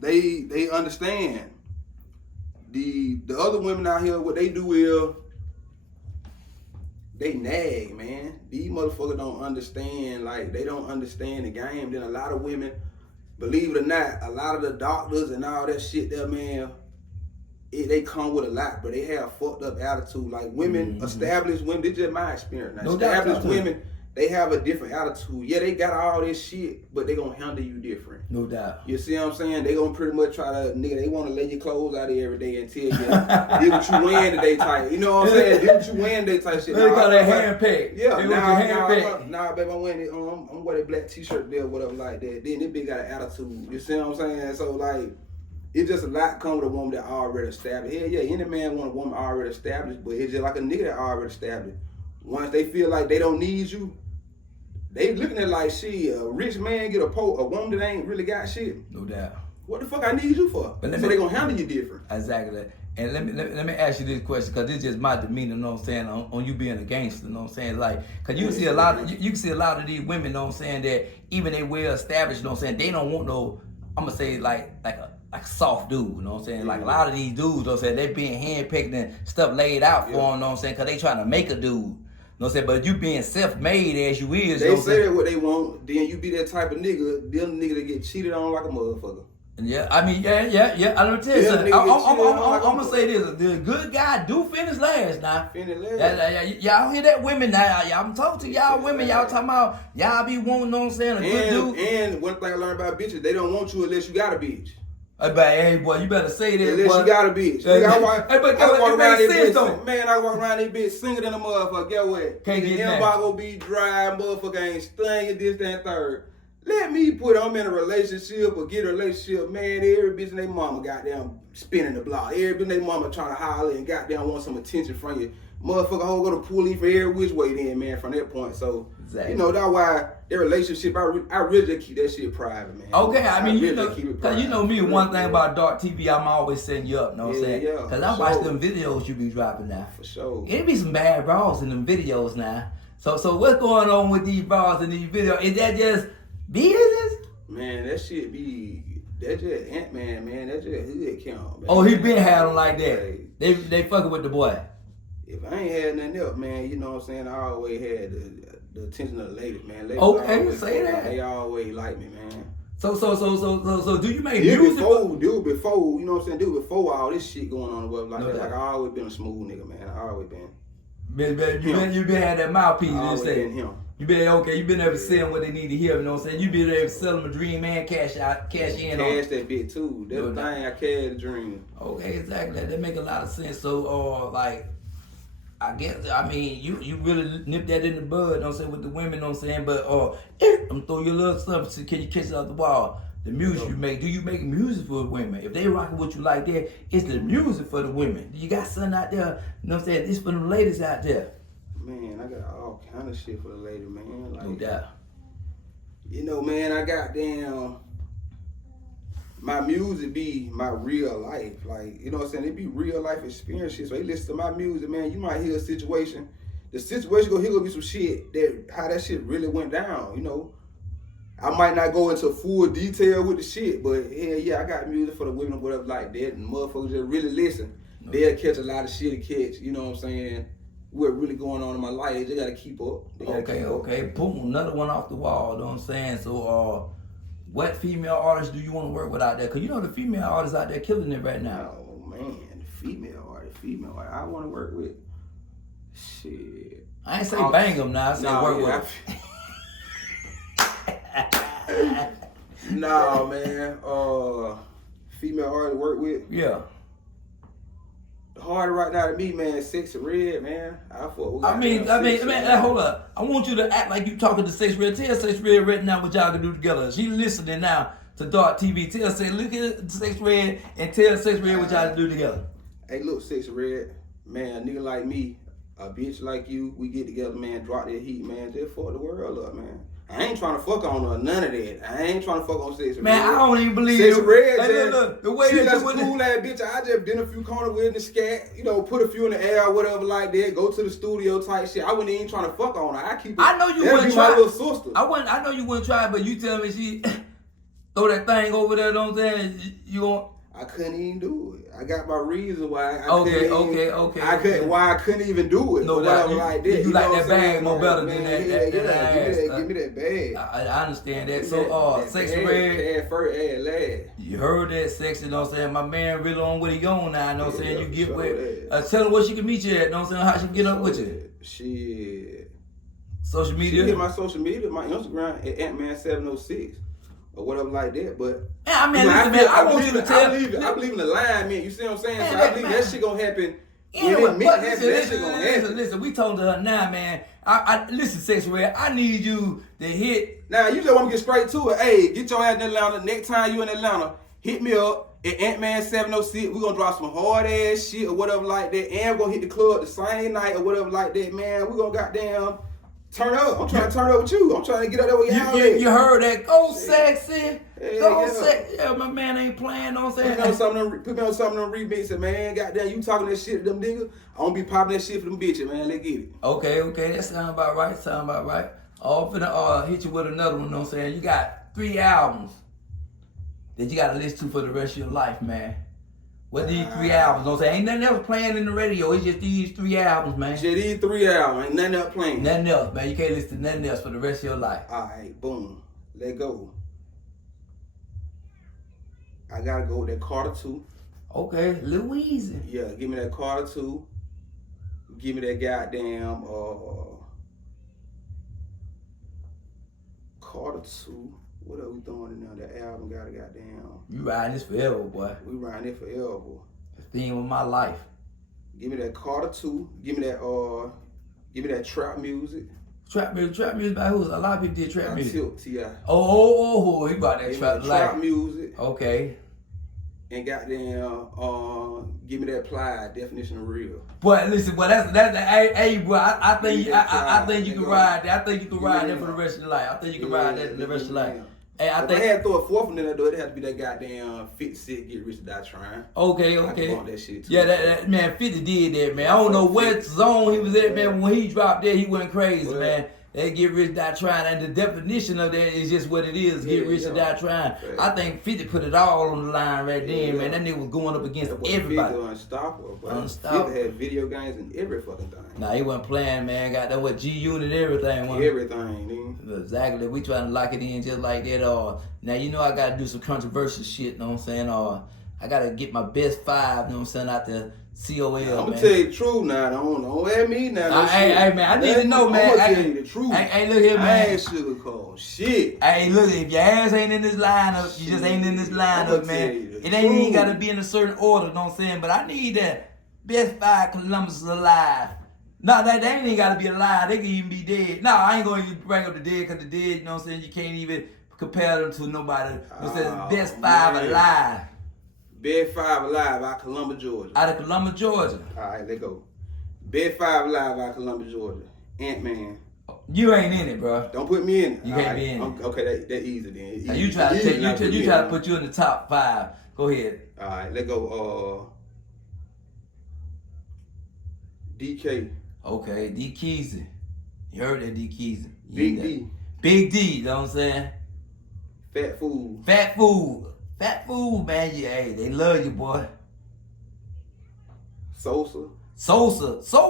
they understand. The other women out here, what they do is they nag, man. These motherfuckers don't understand, like, they don't understand the game. Then a lot of women, believe it or not, a lot of the doctors and all that shit there, man, they come with a lot, but they have fucked up attitude. Like women, established women, this is just my experience. Now, established women, they have a different attitude. Yeah, they got all this shit, but they gonna handle you different. No doubt. You see what I'm saying? They gonna pretty much try to, nigga, they wanna lay your clothes out there every day and tell you, did what you wearing today type. You know what I'm saying? Did what you wearing today type shit. They call that hand pick. Yeah, nah, baby, I'm wearing it, I'm wearing that black t-shirt there, whatever like that. Then this bitch got an attitude. You see what I'm saying? So like, it's just a lot come with a woman that already established. Hell yeah, any man want a woman already established, but it's just like a nigga that already established. Once they feel like they don't need you, They looking at like, shit, a rich man get a woman that ain't really got shit. No doubt. What the fuck I need you for? So they gonna handle you different. Exactly. And let me ask you this question, because this is just my demeanor, you know what I'm saying, on you being a gangster, you know what I'm saying? Like, because you can see a lot of, you can see a lot of these women, you know what I'm saying, that even they well established, you know what I'm saying, they don't want no, I'm going to say like a soft dude, you know what I'm saying? Like a lot of these dudes, you know what I'm saying, they being handpicked and stuff laid out for them, you know what I'm saying, because they trying to make a dude. You know what I'm saying? But you being self-made as you is. They say that what they want, then you be that type of nigga, them nigga that get cheated on like a motherfucker. Yeah, I mean, yeah. I'm gonna tell you something. I'm gonna say this: the good guy do finish last now. Finish last. Y'all hear that, women? Now, I'm talking to y'all women. Y'all talking about y'all be wanting, know what I'm saying, a good dude. And one thing I learned about bitches, they don't want you unless you got a bitch. But hey, boy, you better say that. Unless you got a bitch. I walk around this bitch. Man, I walk around this bitch singing than a motherfucker. Get what? Can't get that. The inbox gonna be dry, motherfucker ain't stinging, this, that, and third. Let me put I'm in a relationship or get a relationship, man. Every bitch and they mama goddamn spinning the block. Every bitch and they mama trying to holler and goddamn want some attention from you. Motherfucker whole go to pull in for every which way then, man, from that point. So, exactly. You know, that's why their relationship, I really keep that shit private, man. Okay, I mean, really you know, because you know me, one thing about Dark TV, I'm always setting you up, you know what I'm saying? Yeah, because I watch them videos you be dropping now. For sure. It be some bad bras in them videos now. So what's going on with these bras in these videos? Is that just business? Man, that shit that just Antman, man. That just Hoodcamp, man. Oh, he been had them like that. They fucking with the boy. If I ain't had nothing else, man, you know what I'm saying, I always had the attention of the ladies, man. Ladies okay, say that. They always like me, man. So do you make music? Before, you know what I'm saying, before all this shit going on, like I always been a smooth nigga, man. I always been. You been had that mouthpiece to say. Been him. You been able to sell them what they need to hear, you know what I'm saying? You been able to sell them a dream and cash in on. Cash that bit too. That's the thing, I carry the dream. Okay, exactly. That make a lot of sense. So like I guess I mean you really nip that in the bud, you know what I'm saying, with the women, you know what I'm saying? But I'm throw you a little something, so can you catch it off the wall? The music you make, do you make music for women? If they rocking with you like that, it's the music for the women. You got something out there, you know what I'm saying? This for the ladies out there. Man, I got all kind of shit for the lady, man. Like, no doubt. You know, man, I got my music be my real life. Like, you know what I'm saying? It be real life experiences. So they listen to my music, man. You might hear a situation. The situation gonna be some shit how that shit really went down, you know. I might not go into full detail with the shit, but hell yeah, I got music for the women or whatever like that. And motherfuckers just really listen. They'll catch a lot of shit to catch, you know what I'm saying? What really going on in my life, they just gotta keep up. Okay. Boom, another one off the wall, you know what I'm saying? So what female artists do you want to work with out there? Cause you know the female artists out there killing it right now. Oh man, female artist. I wanna work with shit. I ain't say bang them now, I said work with Nah, man. Female artist work with. Yeah. The hard right now to me, man, Sexy Red, man. I mean, hold up. I want you to act like you talking to Sexy Red. Tell Sexy Red right now what y'all can do together. She listening now to Dark TV. Look at Sexy Red and tell Sexy Red what y'all can do together. Hey, look, Sexy Red, man, a nigga like me, a bitch like you, we get together, man, drop that heat, man, just fuck the world up, man. I ain't trying to fuck on her, none of that. I ain't trying to fuck on Sexy Red. Man, I don't even believe Sexy Red, look, the way she that just a cool ass bitch. I just been a few corners with in the scat, you know, put a few in the air or whatever like that, go to the studio type shit. I wasn't even trying to fuck on her. I know you wouldn't try. My little sister. I know you wouldn't try, but you tell me she throw that thing over there, don't say you won't. I couldn't even do it. I got my reason why I okay. Why I couldn't even do it. No doubt. Like that. You like that bag more better than that. Give me that bag. I understand that. So, Sexy Red. Add first, add last. You heard that, Sexy, you know what I'm saying? My man really on what he on now, you know what I'm saying? You get with, tell her where she can meet you at, you know what I'm saying? How she can get up with you. Shit. Social media? She get my social media, my Instagram at Antman706. Or whatever like that, but yeah, I mean, listen, man, I want you to tell. I believe in the line, man. You see what I'm saying? So I believe that shit gonna happen. Listen, we talking to her now, man. I listen, Sexy Red, I need you to hit. Now, you just want to get straight to it. Hey, get your ass in Atlanta. Next time you in Atlanta, hit me up at Antman706. We're gonna drop some hard ass shit or whatever like that. And we're gonna hit the club the same night or whatever like that, man. We're gonna goddamn Turn up. I'm trying to turn up with you. I'm trying to get out there with y'all. You heard that? Go sexy. Go Yeah. sexy. Yeah, my man ain't playing, know what I'm saying? Put me on some of them remixes, man. Goddamn, you talking that shit to them niggas. I don't be popping that shit for them bitches, man. Let's get it. Okay, that sound about right. Oh, I'm finna hit you with another one, know what I'm saying? You got 3 albums that you gotta listen to for the rest of your life, man. What these 3 albums, know what I'm saying? Ain't nothing else playing in the radio, it's just these 3 albums, man. Just these 3 albums, ain't nothing else playing. Nothing else, man. You can't listen to nothing else for the rest of your life. Alright, boom. Let go. I gotta go with that Carter 2. Okay, Louise. Yeah, give me that Carter 2. Give me that goddamn Carter 2. What are we throwing in there? That album got a goddamn. You riding this forever, boy. We riding it forever, boy. The theme of my life. Give me that Carter 2. Give me that trap music. Trap music by who? A lot of people did trap music. Tilt T.I. Oh, he brought that trap life. Trap music. Okay. And goddamn, give me that Plied definition of real. Boy, listen, boy, that's hey, boy, I think you can ride that. I think you can ride that for the rest of your life. I think you can ride that for the rest of your life. Hey, I think if I had to throw a fourth one in there, though, it had to be that goddamn 50 Cent Get Rich or Die Trying. Okay. I want that shit too. Yeah, that man 50 did that, man. I don't know what zone he was at, man. When he dropped that, he went crazy, man. They Get Rich, Die Trying, and the definition of that is just what it is, get rich or die trying. I think 50 put it all on the line right then, man. That nigga was going up against everybody. 50 unstoppable. 50 had video games and every fucking thing. Nah, he wasn't playing, man. Got that what G-Unit, everything. Everything, nigga. Exactly. We trying to lock it in just like that. Now, you know I got to do some controversial shit, know what I'm saying? I got to get my best 5, know what I'm saying, out the COL, man. I'm going to tell you the truth now. Don't at me now. Hey, man, I need to know, man. I'm going to tell you the truth. Hey, look here, man. I ain't sugarcoat shit. Hey, look, if your ass ain't in this lineup, you just ain't in this lineup, man. It ain't even got to be in a certain order, know what I'm saying? But I need that best 5 Columbus alive. No, they ain't even got to be alive. They can even be dead. No, I ain't going to bring up the dead because the dead, you know what I'm saying, you can't even compare them to nobody. You know what I'm saying? Best 5 alive. Best 5 alive out of Columbus, Georgia. Out of Columbus, Georgia. All right, let's go. Best 5 alive out of Columbus, Georgia. Antman. You ain't in it, bro. Don't put me in it. You can't be in it. Okay, that easy then. Now you try to put you in the top 5. Go ahead. All right, let's go. DK. Okay, D Keezy. You heard that D Keezy. Big D. Big D, you know what I'm saying? Fat Fool. Fat food, man. Yeah, hey, they love you, boy. Sosa. So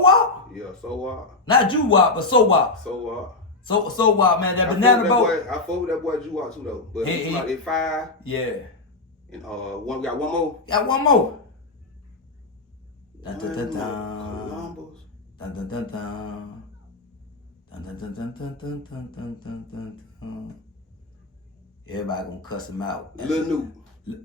what? Yeah, so what? Not you what, but so what? So what? So what, man? That banana boat. I fought with that boy Juwat too though. But it's like they 5. Yeah. And we got one more. Got one more. Dun Columbus. dun dun dun dun. Dun dun dun dun dun dun dun dun dun dun. Everybody gonna cuss him out. Lil Nuke.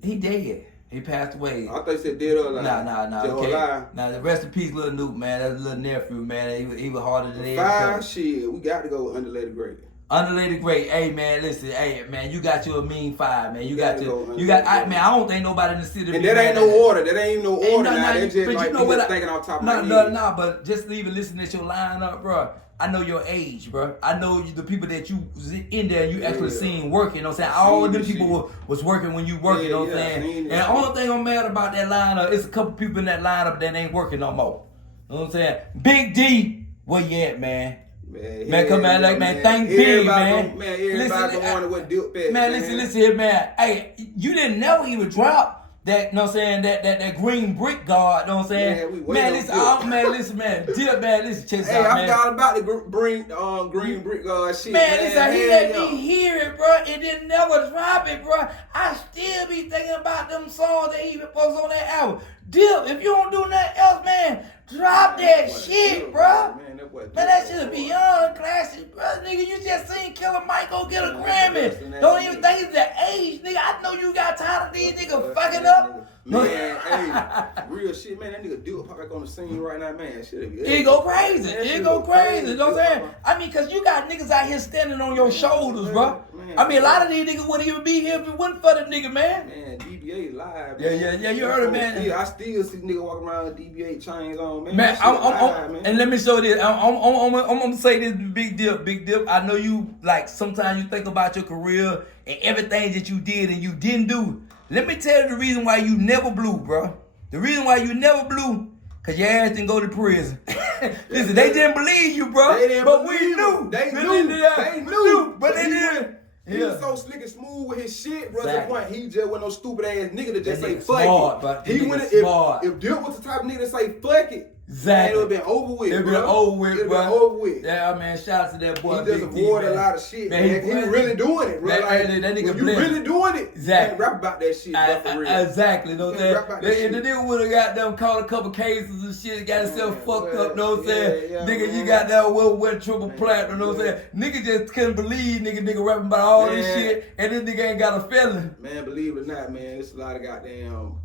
He dead. He passed away. I thought you said dead or alive. Nah. Okay. Now, the rest in peace, Lil Nuke, man. That's a little nephew, man. He was harder than 5 shit. We got to go with Underrated Great. Underrated Great. Hey, man, listen. Hey, man, you got your mean 5, man. Man, I don't think nobody in the city. And that ain't no order. That ain't no order. Now, that's just like thinking off top of my head. No, but just even listening to your lineup, bro. I know your age, bro. I know the people that you was in there and you actually seen working, you know what I'm saying? All of them people was working when you working, you know what I'm saying? And the only thing I'm mad about that lineup is a couple people in that lineup that ain't working no more. You know what I'm saying? Big D, where you at, man? Man, come on, like, man, thank Big, man. Everybody going to what Duke Pet, man. Listen here, man. Hey, you didn't never even drop that, you know what I'm saying, that green brick guard, you know what I'm saying? Man, listen, man. Dip, man, listen, check this out, man. Hey, I forgot about the green brick guard shit, man. Listen, he let me hear it, bro. It didn't never drop it, bro. I still be thinking about them songs that he even posted on that album. Dip, if you don't do nothing else, man, drop that shit, bro. Man, that shit beyond classic, bro. Nigga, you just seen Killer Mike go get a Grammy. Don't even think it's the age, nigga. I know you got tired of these niggas fucking up. Man, hey, real shit, man. That nigga Duke pop back on the scene right now, man. It go crazy. You know what I'm saying? I mean, cause you got niggas out here standing on your shoulders, bro. Man, I mean, a lot of these niggas wouldn't even be here if it wasn't for the nigga, man. Man, DBA live. Yeah, you heard it, man. I still see niggas walking around with DBA chains on, man. Man, man. And let me show this. I'm gonna say this big deal. I know you, like, sometimes you think about your career and everything that you did and you didn't do. Let me tell you the reason why you never blew, bro. The reason why you never blew, cause your ass didn't go to prison. Listen, they didn't believe you, bro. But we knew. They knew. But they didn't. He was so slick and smooth with his shit, bro. Exactly. To the point he just wasn't no stupid ass nigga to just say fuck smart, it. Bro. He went if Dirt was the type of nigga to say fuck it. Exactly. It would have been over with. It would have been over with, bro. bro. Been over with. Yeah, man. Shout out to that boy. He just avoided a lot of shit, man. He really doing it, bro. That Like, nigga when you really doing it, exactly. You rap about that shit, bro, for real. Exactly, know what I'm saying? The nigga would have got them caught a couple cases and shit, got himself fucked up, know what I'm saying? Nigga, man. You got that wet triple platinum, know what I'm saying? Nigga just couldn't believe nigga rapping about all this shit, and this nigga ain't got a feeling. Man, believe it or not, man, it's a lot of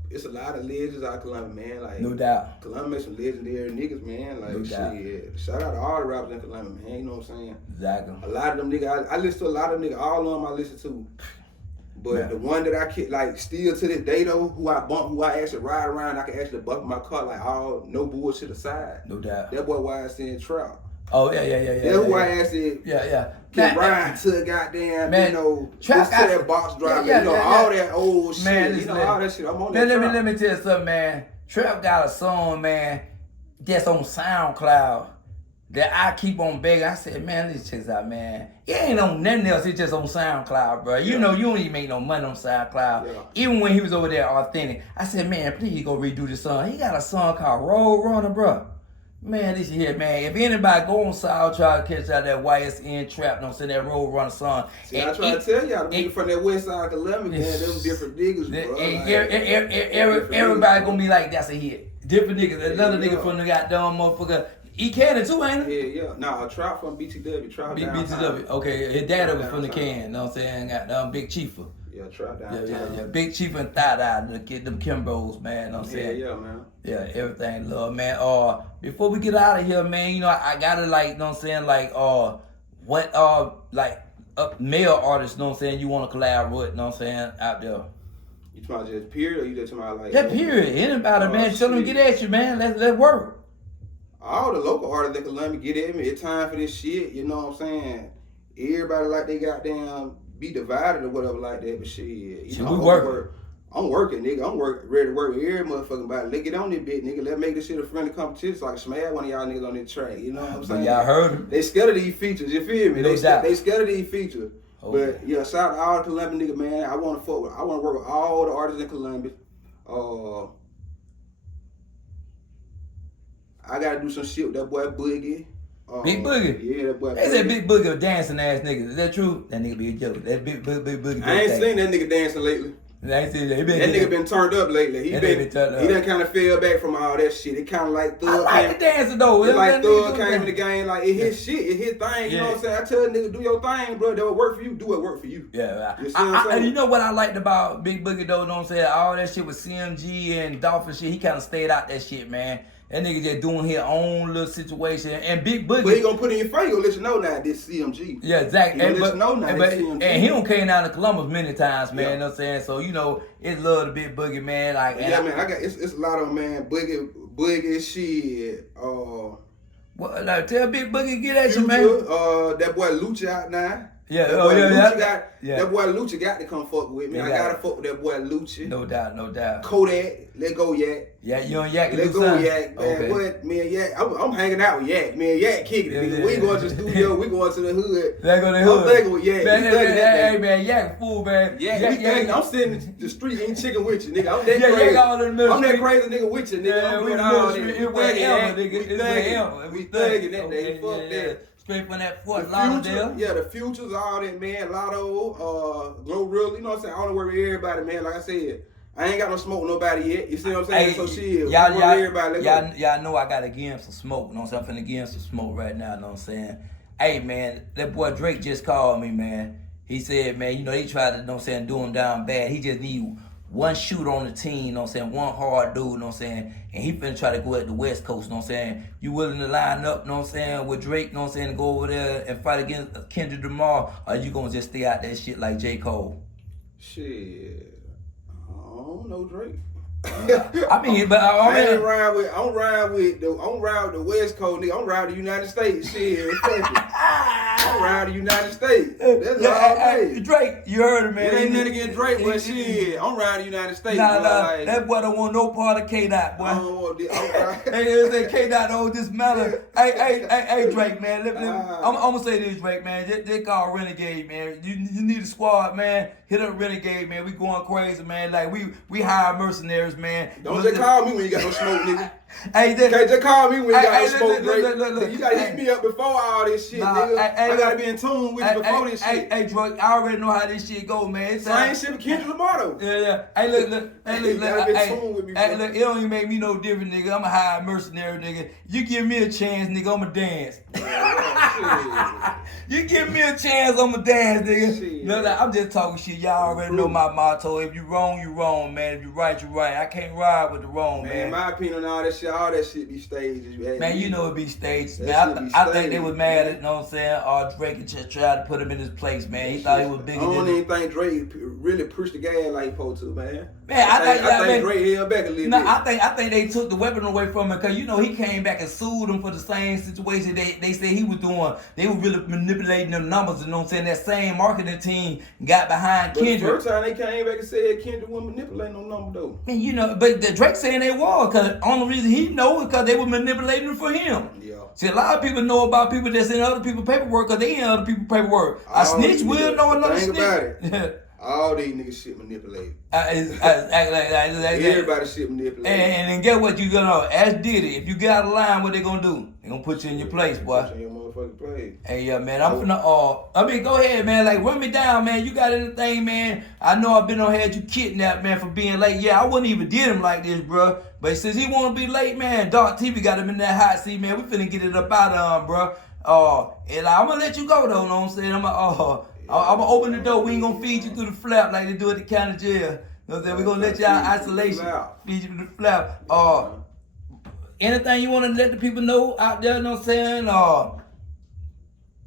it's a lot of legends out of Columbia, man. Like, no doubt. Columbia some legendary niggas, man. Like, no doubt. Shit. Shout out to all the rappers in Columbia, man. You know what I'm saying? Exactly. A lot of them niggas, I listen to a lot of niggas, all of them I listen to. But the one that I keep, like, still to this day, though, who I actually ride around, I can actually bump in my car, like, all, no bullshit aside. No doubt. That boy YSN Trout. Oh, yeah. That's who I actually can ride to a goddamn, man, you know, Trout got that box driver, you know, all that old shit, man, you know, all that shit. I'm on that let me tell you something, man. Trap got a song, man, that's on SoundCloud that I keep on begging. I said, man, let's check this out, man. It ain't on nothing else. It's just on SoundCloud, bro. You know, you don't even make no money on SoundCloud. Yeah. Even when he was over there authentic, I said, man, please go redo the song. He got a song called Road Runner, bro. Man, this here, man. If anybody go on SoundCloud, catch out that YSN Trap, don't send that Road Runner song. See, I try to tell y'all, the nigga from that west side of Columbia, man, them different niggas, bro. Everybody gonna be like, that's a hit. Different niggas. Another nigga from the goddamn motherfucker. He Cannon too, ain't he? Yeah. Nah, Trout from BTW. Trout BTW. Okay, his daddy was from the can. You know what I'm saying? Got Big Chiefer. Yeah, Trout downtown. Yeah. Big Chiefer and Thigh Get them Kimbros, man. You know what I'm saying? Yeah, man. Yeah, everything love, man. Before we get out of here, man, you know, I gotta, like, you know what I'm saying, like, what male artists, you know what I'm saying, you wanna collab with, you know what I'm saying, out there. You talking about just period, or you just talking about like? Yeah, period. Anybody, man. Tell them get at you, man. Let's work. All the local artists in Columbia get at me. It's time for this shit. You know what I'm saying? Everybody like they goddamn be divided or whatever like that. But shit, you know, I'm working, nigga. I'm ready to work with every motherfucking body. Let's get on this bitch, nigga. Let's make this shit a friendly competition so I can smash one of y'all niggas on this track. You know what I'm saying? Y'all heard him. They scared of these features. You feel me? No doubt. They scared of these features. Okay. But yeah, shout out to all the Columbia nigga, man. I want to work with all the artists in Columbia. I gotta do some shit with that boy Boogie. Big Boogie? Yeah, that boy. They said Big Boogie a dancing ass nigga. Is that true? That nigga be a joke. That big Boogie. I ain't seen that nigga dancing lately. I ain't seen that. That nigga been turned up lately. He done kind of fell back from all that shit. It kind of like Thug. I like the dancing though. It's like Thug came in the game like it his shit, it his thing. You know what I'm saying? I tell a nigga do your thing, bro. That will work for you. Do what work for you. Yeah. You see what I'm saying? You know what I liked about Big Boogie though? You know what I'm saying? All that shit with CMG and Dolphin shit. He kind of stayed out that shit, man. That nigga just doing his own little situation. And Big Boogie. But he gonna put in your face, he gonna let you know now this CMG. Yeah, exactly. He gonna let you know now this CMG. And he don't came down to Columbus many times, man. You know what I'm saying? So, you know, it's love the Big Boogie, man. Like, yeah, man, it's a lot of them, man. Boogie shit. Tell Big Boogie get at Future, you, man. That boy Lucha out now. Yeah, That boy Lucha got to come fuck with me. I gotta fuck with that boy Lucha. No doubt. Kodak, let go Yak. Yeah, you on Yak? Let go Yak, man. Okay. What, man, Yak? I'm hanging out with Yak, man. Yak kicking it, nigga. We going to the studio. We going to the hood. Let go to the hood. I'm thinking with Yak. Hey, man, Yak fool, man. Yak, I'm sitting in the street eating chicken with you, nigga. I'm that crazy. I'm that crazy nigga with you, nigga. I'm doing all that. We thugging that day. Fuck that. Straight from that Fort Lauderdale. Yeah, the Futures, all that, man. Lotto, Glorilla, you know what I'm saying? I don't worry with everybody, man. Like I said, I ain't got no smoke with nobody yet. You see what I'm saying? So shit, y'all know I gotta give him some smoke. You know what I'm saying? I'm finna give him some smoke right now. You know what I'm saying? Hey, man, that boy Drake just called me, man. He said, man, you know, they tried to, you know what I'm saying, do him down bad. He just need one shooter on the team, you know what I'm saying, one hard dude, you know what I'm saying, and he finna try to go at the West Coast, you know what I'm saying. You willing to line up, you know what I'm saying, with Drake, you know what I'm saying, and go over there and fight against Kendrick Lamar, or you gonna just stay out that shit like J. Cole? Shit, I don't know Drake. I mean, but I ain't ride with the West Coast nigga. I'm riding the United States. Shit, I'm riding the United States. That's all hey, Drake, you heard him, man. It ain't nothing against Drake, but shit, I'm riding the United States. Nah, boy, like, that boy don't want no part of K-Dot, boy. I don't want this. Hey, K-Dot don't dismantle. Hey, Drake, man. I'm gonna say this, Drake, man. They call Renegade, man. You need a squad, man. Hit up Renegade, man. We going crazy, man. Like we hire mercenaries, man. Don't just call me when you got no smoke, nigga. Hey, you can't just call me when you got no smoke, Drake. Look, you gotta hit me up before all this shit, nigga. I gotta be in tune with you before this shit. Hey, Drake, I already know how this shit go, man. Same shit with Kendrick Lamar, though. Yeah. Hey, look. You gotta be in tune with me, bro. Hey, look, it don't even make me no different, nigga. I'm a high mercenary, nigga. You give me a chance, nigga, I'ma dance. You give me a chance, I'ma dance, nigga. Shit. No, I'm just talking shit. Y'all already know my motto. If you wrong, you wrong, man. If you right, you right. I can't ride with the wrong, man. In my opinion, all that shit be staged. Man, you know it be staged, man. I think they was mad at, you know what I'm saying, Drake just tried to put him in his place, man. He thought he was bigger than I don't even think Drake really pushed the gas like he supposed to, man. Man, I think Drake held back a little bit. I think they took the weapon away from him because, you know, he came back and sued him for the same situation they said he was doing. They were really manipulating them numbers, you know what I'm saying? That same marketing team got behind Kendrick. The first time they came back and said Kendrick wasn't manipulating no number, though. Man, you know, but Drake saying they were, because the only reason he know is because they were manipulating it for him. Yeah. See, a lot of people know about people that's in other people's paperwork because they in other people's paperwork. A snitch will know another snitch. About it. All these niggas shit manipulated. Everybody shit manipulated. And then get what you gonna ask Diddy. If you get out of line, what they gonna do? They gonna put you in your place, boy. Put you in your motherfucking place. Hey, yeah, man, I'm finna, go ahead, man. Like, run me down, man. You got anything, man? I know I've been on here, had you kidnapped, man, for being late. Yeah, I wouldn't even did him like this, bro. But since he wanna be late, man, Dark TV got him in that hot seat, man. We finna get it up out of him, bro. And I'm gonna let you go, though, know what I'm saying? I'm gonna open the door. We ain't gonna feed you through the flap like they do at the county jail. You know what I'm saying? We're gonna let you out of isolation. Feed you through the flap. Anything you wanna let the people know out there, you know what I'm saying?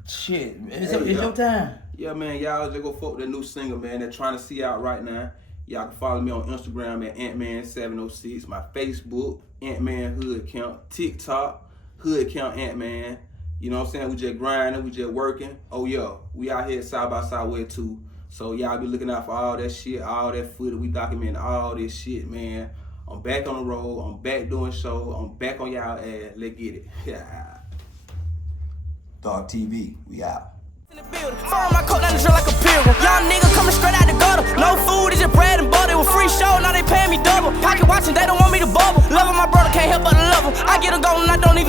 Shit, it's your time. Yeah, man, y'all just go fuck with that new single, man. They're trying to see out right now. Y'all can follow me on Instagram at Antman706. My Facebook, Antman Hoodcamp. TikTok, Hoodcamp Antman. You know what I'm saying? We just grinding, we just working. Oh, yeah, we out here side by side way too. So y'all be looking out for all that shit, all that footage. We document all this shit, man. I'm back on the road. I'm back doing shows. I'm back on y'all ass. Let's get it. Yeah. Dark TV, we out. Firm my coat down the drill like a pilgrim. Young nigga coming straight out the gutter. No food, it's just bread and butter. It was free show, now they paying me double. Pocket watching, they don't want me to bubble. Loving my brother, can't help but to love him. I get a goal and I don't even